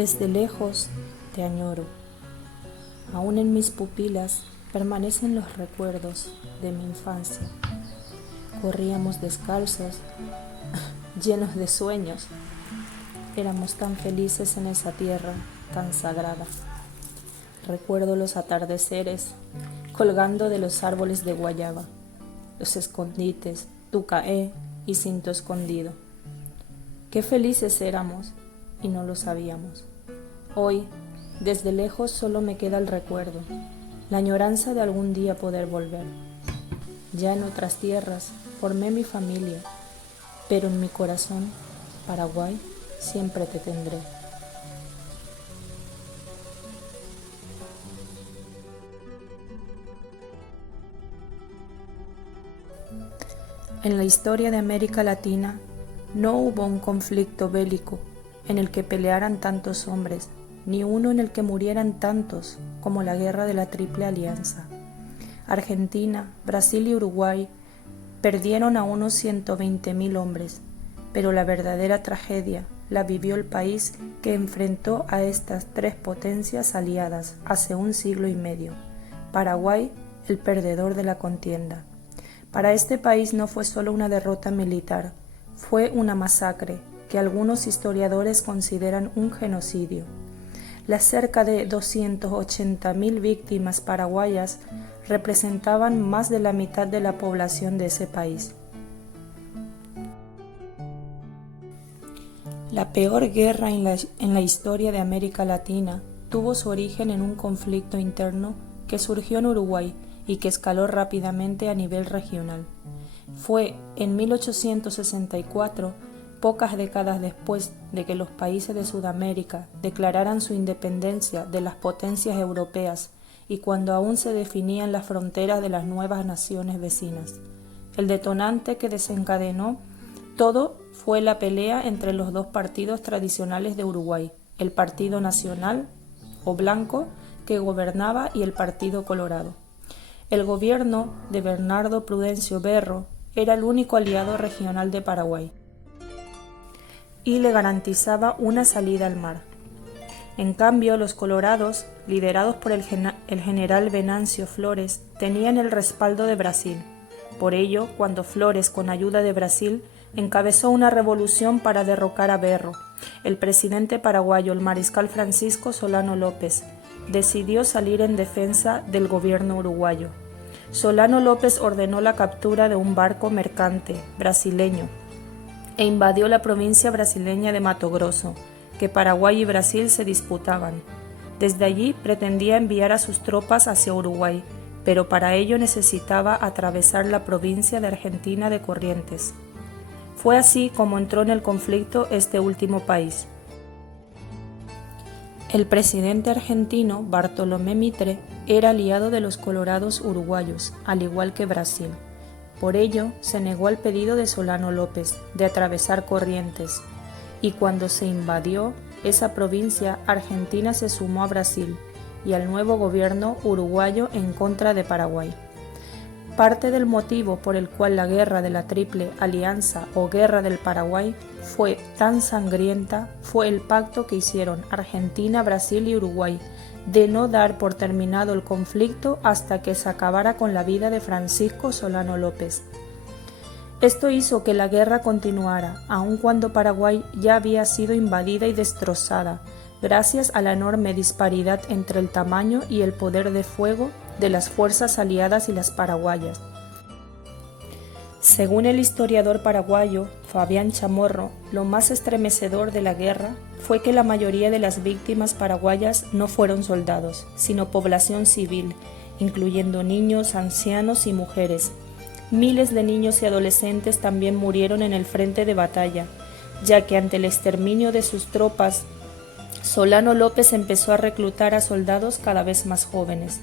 Desde lejos te añoro, aún en mis pupilas permanecen los recuerdos de mi infancia. Corríamos descalzos, llenos de sueños. Éramos tan felices en esa tierra tan sagrada. Recuerdo los atardeceres colgando de los árboles de guayaba, los escondites, tucaé y cinto escondido. Qué felices éramos y no lo sabíamos. Hoy, desde lejos solo me queda el recuerdo, la añoranza de algún día poder volver. Ya en otras tierras formé mi familia, pero en mi corazón, Paraguay, siempre te tendré. En la historia de América Latina no hubo un conflicto bélico en el que pelearan tantos hombres, ni uno en el que murieran tantos como la guerra de la Triple Alianza. Argentina, Brasil y Uruguay perdieron a unos 120.000 hombres, pero la verdadera tragedia la vivió el país que enfrentó a estas tres potencias aliadas hace un siglo y medio. Paraguay, el perdedor de la contienda. Para este país no fue solo una derrota militar, fue una masacre que algunos historiadores consideran un genocidio. Las cerca de 280.000 víctimas paraguayas representaban más de la mitad de la población de ese país. La peor guerra en la historia de América Latina tuvo su origen en un conflicto interno que surgió en Uruguay y que escaló rápidamente a nivel regional. Fue en 1864, pocas décadas después de que los países de Sudamérica declararan su independencia de las potencias europeas y cuando aún se definían las fronteras de las nuevas naciones vecinas. El detonante que desencadenó todo fue la pelea entre los dos partidos tradicionales de Uruguay, el Partido Nacional, o Blanco, que gobernaba, y el Partido Colorado. El gobierno de Bernardo Prudencio Berro era el único aliado regional de Paraguay y le garantizaba una salida al mar. En cambio, los colorados, liderados por el general Venancio Flores, tenían el respaldo de Brasil. Por ello, cuando Flores, con ayuda de Brasil, encabezó una revolución para derrocar a Berro, el presidente paraguayo, el mariscal Francisco Solano López, decidió salir en defensa del gobierno uruguayo. Solano López ordenó la captura de un barco mercante brasileño e invadió la provincia brasileña de Mato Grosso, que Paraguay y Brasil se disputaban. Desde allí pretendía enviar a sus tropas hacia Uruguay, pero para ello necesitaba atravesar la provincia de Argentina de Corrientes. Fue así como entró en el conflicto este último país. El presidente argentino Bartolomé Mitre era aliado de los colorados uruguayos, al igual que Brasil. Por ello, se negó al pedido de Solano López de atravesar Corrientes, y cuando se invadió esa provincia, Argentina se sumó a Brasil y al nuevo gobierno uruguayo en contra de Paraguay. Parte del motivo por el cual la guerra de la Triple Alianza o Guerra del Paraguay fue tan sangrienta fue el pacto que hicieron Argentina, Brasil y Uruguay de no dar por terminado el conflicto hasta que se acabara con la vida de Francisco Solano López. Esto hizo que la guerra continuara, aun cuando Paraguay ya había sido invadida y destrozada, gracias a la enorme disparidad entre el tamaño y el poder de fuego de las fuerzas aliadas y las paraguayas. Según el historiador paraguayo Fabián Chamorro, lo más estremecedor de la guerra fue que la mayoría de las víctimas paraguayas no fueron soldados, sino población civil, incluyendo niños, ancianos y mujeres. Miles de niños y adolescentes también murieron en el frente de batalla, ya que ante el exterminio de sus tropas, Solano López empezó a reclutar a soldados cada vez más jóvenes.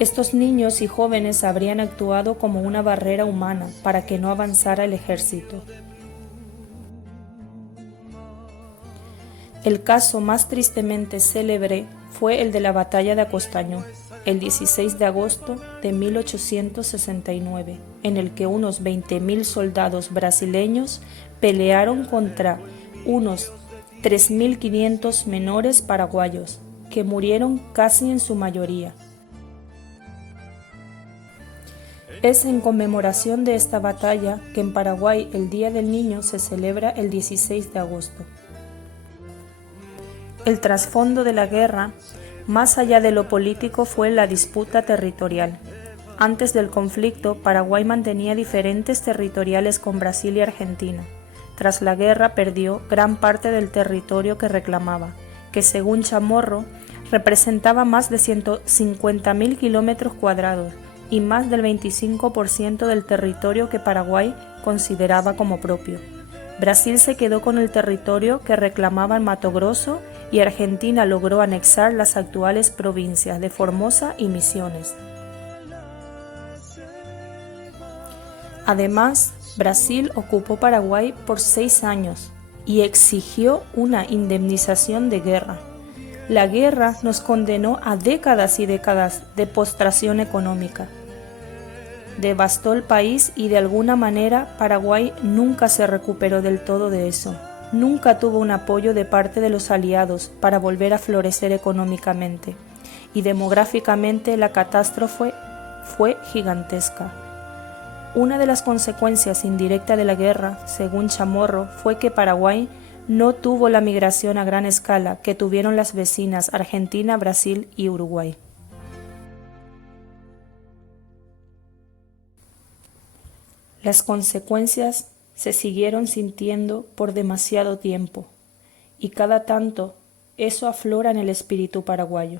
Estos niños y jóvenes habrían actuado como una barrera humana para que no avanzara el ejército. El caso más tristemente célebre fue el de la batalla de Acostañó, el 16 de agosto de 1869, en el que unos 20.000 soldados brasileños pelearon contra unos 3.500 menores paraguayos, que murieron casi en su mayoría. Es en conmemoración de esta batalla que en Paraguay el Día del Niño se celebra el 16 de agosto. El trasfondo de la guerra, más allá de lo político, fue la disputa territorial. Antes del conflicto, Paraguay mantenía diferentes territoriales con Brasil y Argentina. Tras la guerra perdió gran parte del territorio que reclamaba, que según Chamorro representaba más de 150.000 kilómetros cuadrados y más del 25% del territorio que Paraguay consideraba como propio. Brasil se quedó con el territorio que reclamaba en Mato Grosso y Argentina logró anexar las actuales provincias de Formosa y Misiones. Además, Brasil ocupó Paraguay por 6 años y exigió una indemnización de guerra. La guerra nos condenó a décadas y décadas de postración económica. Devastó el país y de alguna manera Paraguay nunca se recuperó del todo de eso. Nunca tuvo un apoyo de parte de los aliados para volver a florecer económicamente. Y demográficamente la catástrofe fue gigantesca. Una de las consecuencias indirectas de la guerra, según Chamorro, fue que Paraguay no tuvo la migración a gran escala que tuvieron las vecinas Argentina, Brasil y Uruguay. Las consecuencias se siguieron sintiendo por demasiado tiempo, y cada tanto eso aflora en el espíritu paraguayo.